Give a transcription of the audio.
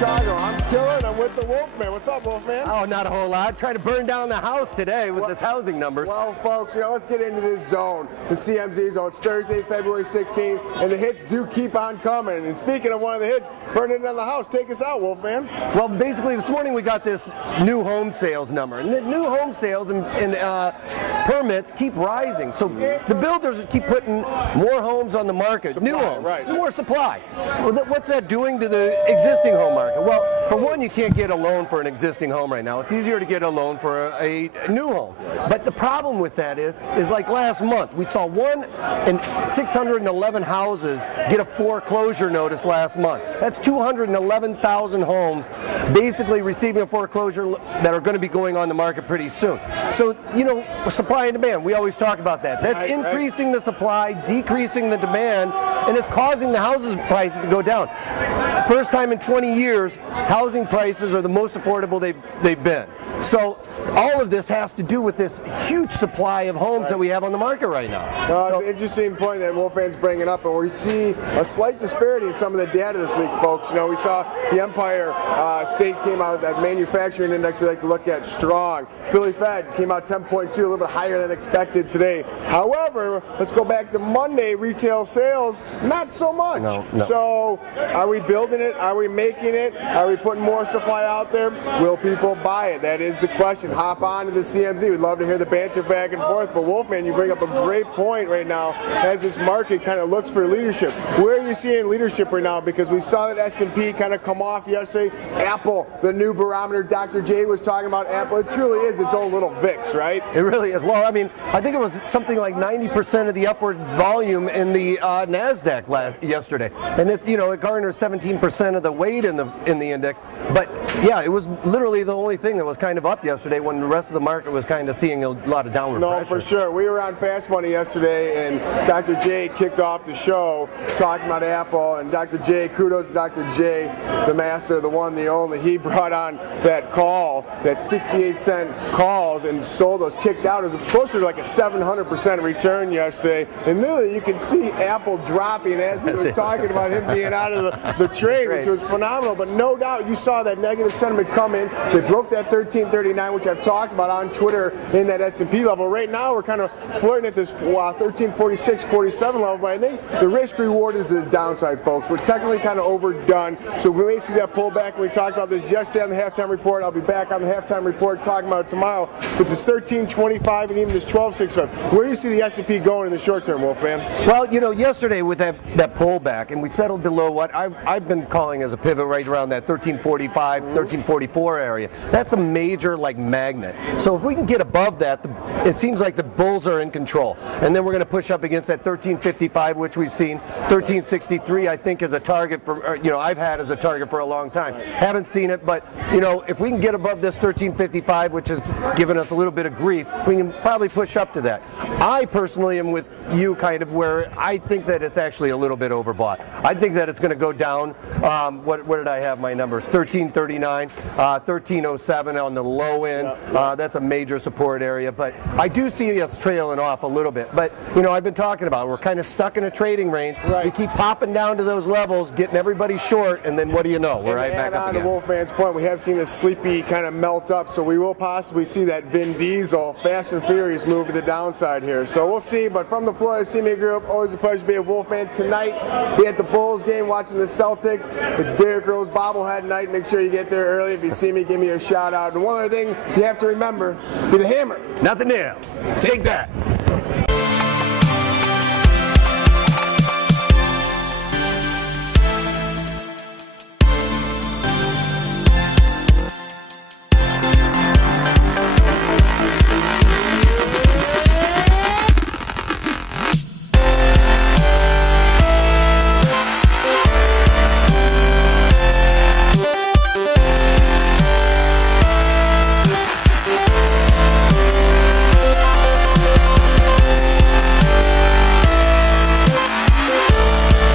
Chicago. I'm Killer, and I'm with the Wolfman. What's up, Wolfman? Oh, not a whole lot. Trying to burn down the house today with this housing numbers. Well, folks, let's get into this zone, the CMZ zone. It's Thursday, February 16th, and the hits do keep on coming. And speaking of one of the hits, burning down the house, take us out, Wolfman. Well, basically, this morning we got this new home sales number, and the new home sales and permits keep rising. So the builders keep putting more homes on the market, Supply, new homes, right. more supply. Well, what's that doing to the existing home market? Well, for one, you can't get a loan for an existing home right now. It's easier to get a loan for a new home. But the problem with that is like last month, we saw 1 in 611 houses get a foreclosure notice last month. That's 211,000 homes basically receiving a foreclosure that are going to be going on the market pretty soon. So, you know, supply and demand, we always talk about that. That's increasing the supply, decreasing the demand, and it's causing the houses prices to go down. First time in 20 years, housing prices are the most affordable they've been. So all of this has to do with this huge supply of homes that we have on the market right now. It's an interesting point that Wolfman's bringing up, and we see a slight disparity in some of the data this week, folks. You know, we saw the Empire State came out with that manufacturing index we like to look at strong. Philly Fed came out 10.2, a little bit higher than expected today. However, let's go back to Monday, retail sales, not so much. No. So are we building it? Are we making it? Are we putting more supply out there? Will people buy it? That is the question. Hop on to the CMZ. We'd love to hear the banter back and forth. But Wolfman, you bring up a great point right now as this market kind of looks for leadership. Where are you seeing leadership right now? Because we saw that S&P kind of come off yesterday. Apple, the new barometer, Dr. J was talking about Apple. It truly is its own little VIX, right? It really is. Well, I mean, I think it was something like 90% of the upward volume in the NASDAQ yesterday. And it, you know, it garnered 17% of the weight in the index. But yeah, it was literally the only thing that was kind of up yesterday when the rest of the market was kind of seeing a lot of downward pressure. No, for sure. We were on Fast Money yesterday, and Dr. J kicked off the show talking about Apple. And Dr. J, kudos to Dr. J, the master, the one, the only. He brought on that call, that 68-cent calls, and sold those, kicked out. It was closer to like a 700% return yesterday. And literally, you can see Apple dropping as he was talking about him being out of the trade, which was phenomenal. But no doubt, you saw that negative sentiment come in. They broke that 1339, which I've talked about on Twitter in that S&P level. Right now, we're kind of flirting at this 1346, 47 level, but I think the risk reward is the downside, folks. We're technically kind of overdone, so we may see that pullback. We talked about this yesterday on the halftime report. I'll be back on the halftime report talking about it tomorrow. But this 1325 and even this 1265, where do you see the S&P going in the short term, Wolfman? Well, you know, yesterday with that pullback, and we settled below what I've been calling as a pivot right around that 1345, 1344 area. That's a major like magnet. So if we can get above that, it seems like the bulls are in control. And then we're going to push up against that 1355, which we've seen. 1363, I think, is a target for, you know, I've had as a target for a long time. Haven't seen it, but, you know, if we can get above this 1355, which has given us a little bit of grief, we can probably push up to that. I personally am with you kind of where I think that it's actually a little bit overbought. I think that it's going to go down. What did I have my numbers? 1339, 1307 on the low end. That's a major support area, but I do see us trailing off a little bit. But, you know, I've been talking about we're kind of stuck in a trading range. We keep popping down to those levels, getting everybody short, and then what do you know? We're right back up again. To Wolfman's point, we have seen this sleepy kind of melt up, so we will possibly see that Vin Diesel, Fast and Furious, move to the downside here. So we'll see, but from the Florida CME Group, always a pleasure to be a Wolfman. Tonight, be at the Bulls game watching the Celtics. It's Derrick Rose bobblehead night. Make sure you get there early. If you see me, give me a shout out. And one other thing you have to remember, be the hammer, not the nail. Take that.